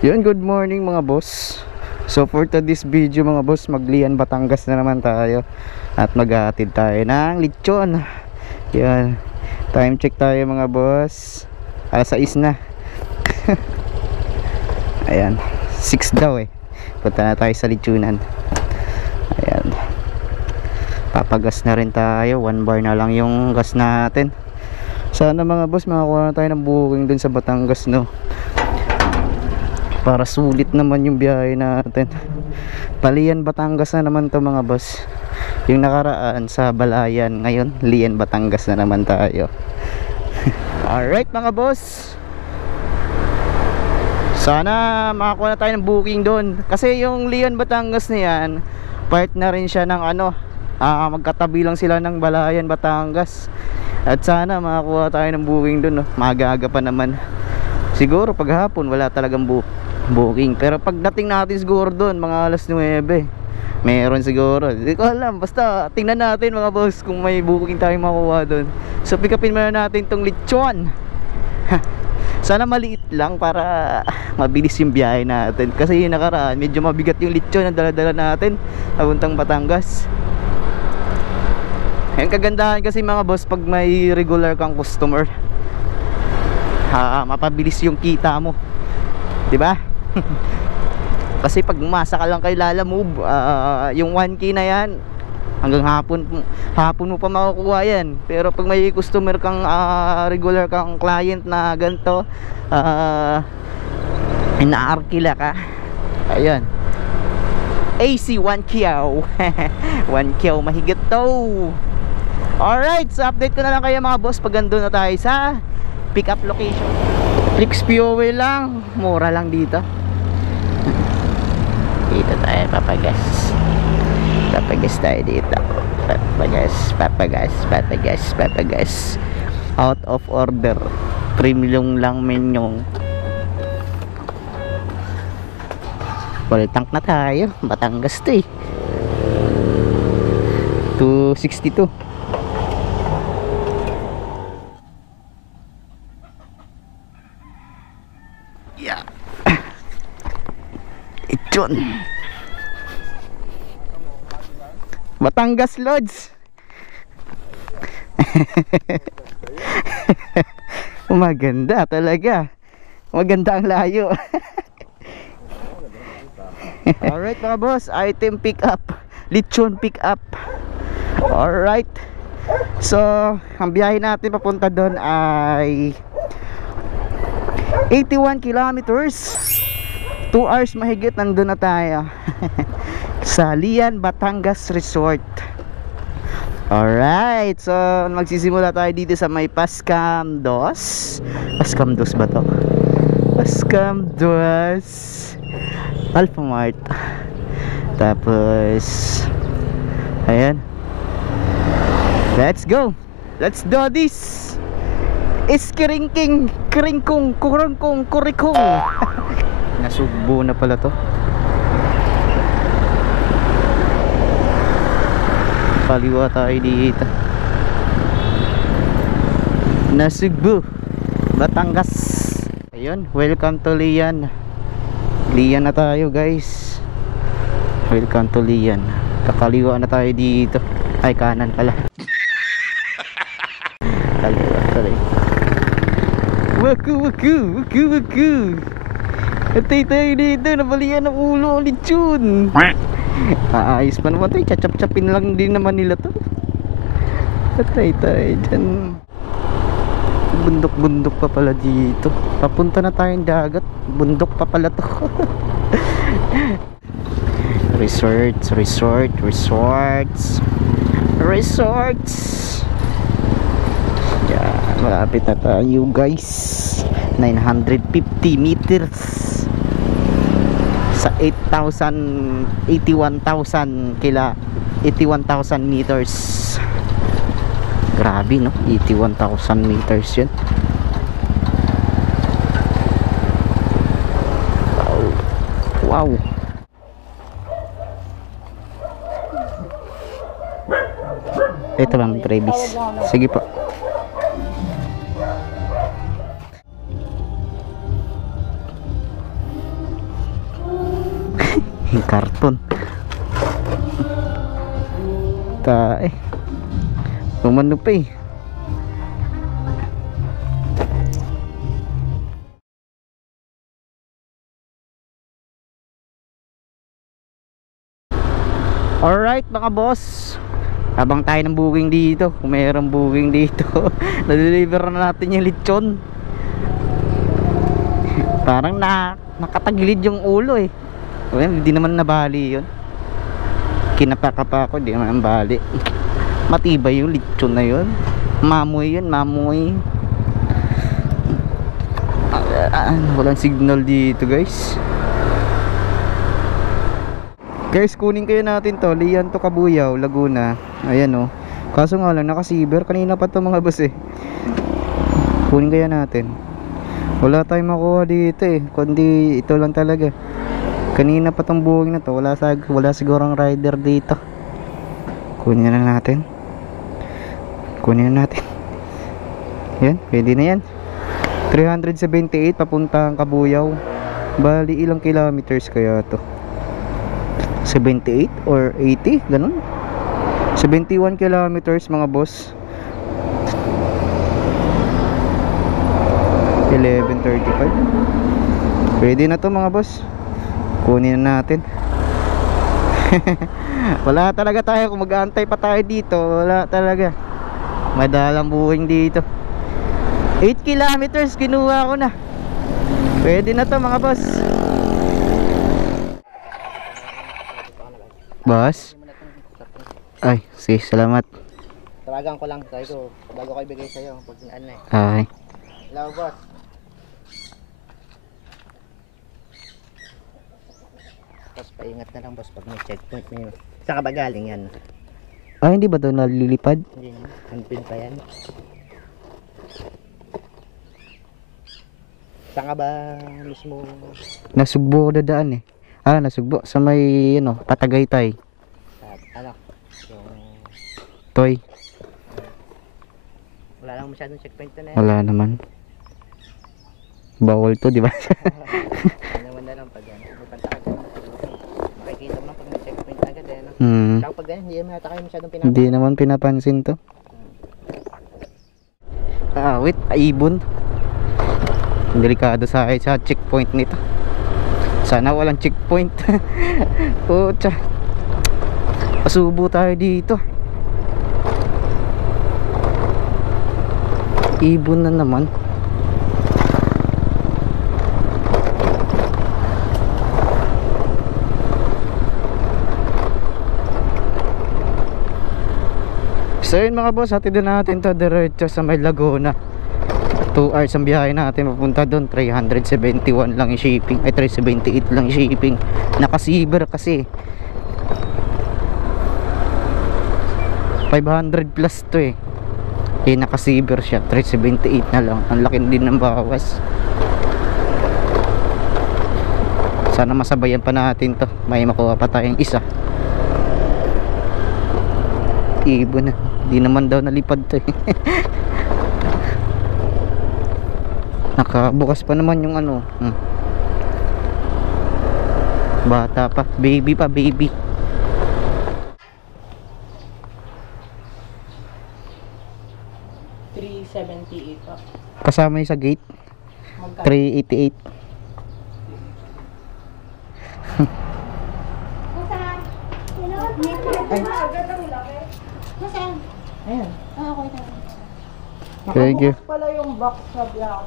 Yun, good morning mga boss. So for today's video mga boss, Maglian, Batangas na naman tayo. At maghahatid tayo ng lechon. Yun, time check tayo mga boss. Alas 6 na. Ayan, 6 daw eh. Punta na tayo sa lechonan. Ayan, papagas na rin tayo. 1 bar na lang yung gas natin. Sana mga boss makakuha na tayo ng booking dun sa Batangas, no, para sulit naman yung biyahe natin. Palian, Batangas na naman to mga boss. Yung nakaraan sa Balayan, ngayon Lian, Batangas na naman tayo. Alright mga boss, sana makakuha na tayo ng booking doon. Kasi yung Lian, Batangas na yan, part na rin siya ng magkatabi lang sila ng Balayan, Batangas. At sana makakuha tayo ng booking doon, no? Maaga-aga pa naman. Siguro paghapon wala talagang booking. Pero pagdating natin siguro doon mga alas 9, meron siguro. Hindi ko alam, basta tingnan natin mga boss kung may booking tayong makuha doon. So pick upin muna natin tong lechon. Sana maliit lang para mabilis yung biyahe natin. Kasi yung nakaraan medyo mabigat yung lechon na dala-dala natin papuntang Batangas. Yung kagandahan kasi mga boss, pag may regular kang customer, mapabilis yung kita mo, di ba? Kasi pag umasa ka lang kay Lala Move, yung 1K na yan hanggang hapon mo pa makukuha yan. Pero pag may customer kang regular kang client na ganito, inaarkila ka, ayan, AC 1K 1K mahigit to. Alright, so update ko na lang kayo mga boss pag andun na tayo sa pick up location. Flix fuel lang, mura lang dito. Dito tayo papagas tayo dito. Papagas. Out of order, premium lang menu. Full tank na tayo. Batangas to eh, 262. Yeah. Lechon Batangas Lodge. Maganda talaga. Maganda ang layo. Alright mga boss, item pick up, lechon pick up. Alright, so ang biyahe natin papunta doon ay 81 kilometers, 2 hours mahigit. Nandun na tayo sa Lian, Batangas Resort. Alright, so magsisimula tayo dito sa may Pascam 2. Pascam 2 ba to? Pascam 2 Alphamart. Tapos ayan, let's go, let's do this. Iskiringking, kringkong, kurangkong, kurikong. Nasugbo na pala to. Kaliwa tayo dito. Nasugbo, Batangas. Ayun, welcome to Lian. Lian na tayo guys. Welcome to Lian. Kakaliwa na tayo dito. Ay, kanan pala. Kaliwa tuloy. Waku. Atay tayo dito, nabalian ng ulo ang lechon. Ayos pa naman tayo, chachap-chapin lang din naman nila to. Atay tayo dyan. Bundok-bundok pa pala dito. Papunta na tayong dagat, bundok pa pala to. Resorts. Yeah, malapit na tayo guys. 950 meters sa 81,000 meters. Grabe no, 81,000 meters yun. Wow. Ito lang previs. Sige po. Yung karton. Tae. Umano pa eh. Alright mga boss, habang tayo ng booking dito, kung mayroong booking dito, na-deliver na natin yung lechon. Parang nakatagilid yung ulo eh. Well, hindi naman nabali yun. Kinapaka pa ako, hindi naman nabali. Matibay yung lechon na yun. Mamoy yun, mamoy. Walang signal dito guys. Guys, kunin kayo natin to, Lian to Cabuyao, Laguna. Ayan oh. Kaso nga lang naka-silver kanina pa to mga boss eh. Kunin kaya natin. Wala tayong makuha dito eh, kundi ito lang talaga. Kanina pa tong booking na to, wala sigurong rider dito. Kunin na natin. Kunin na natin. Yan, pwede na yan. 378 papuntang Cabuyao. Bali ilang kilometers kaya to? 78 or 80, ganun. 71 kilometers mga boss. 11:35. Pwede na to mga boss. Kunin na natin. Wala talaga tayo, kung mag-aantay pa tayo dito, wala talaga. Madalang buwing dito. 8 kilometers kinuha ko na. Pwede na to mga boss. Boss? Ay, sige, salamat. Tawagan ko lang tayo bago ko ibigay sa'yo pag ano eh. Ay. Hello boss. Tapos paingat na lang boss pag may checkpoint na yun. Saan ka ba galing yan? Ah, hindi ba doon nalilipad? Hindi, hanpin pa yan. Saan ka ba mismo? Nasugbo ko dadaan eh. Ah, nasugbo sa may ano, Patagaytay. Ano? Yung Toy. wala lang masyadong checkpoint na yan. Wala naman. Bawal to, di ba? Ano naman na lang pag yan. May panta ka dyan. Makikita mo lang pag may checkpoint agad eh. No? Saka pag ganyan, hindi naman nata kayo masyadong pinapansin. Hindi naman pinapansin to. Wait, ibon. Delikado sa checkpoint nito. Sana walang checkpoint. Pucha. Pasubo tayo dito. Ibon na naman. So yun mga boss, hatid na natin to diretso sa may Laguna. 2 hours ang biyahe natin papunta doon. 371 lang yung shipping. Ay 378 lang yung shipping. Naka-silver kasi 500 plus to eh. Eh naka-silver siya. 378 na lang. Ang laki din ng bawas. Sana masabayan pa natin to. May makuha pa tayong isa. Ibon na. Di naman daw nalipad to eh. Nakabukas pa naman yung ano. Bata pa. Baby pa, baby. $378 pa. Kasama yung sa gate. 388. Ayan. Thank you. Pala yung box sa biyahe.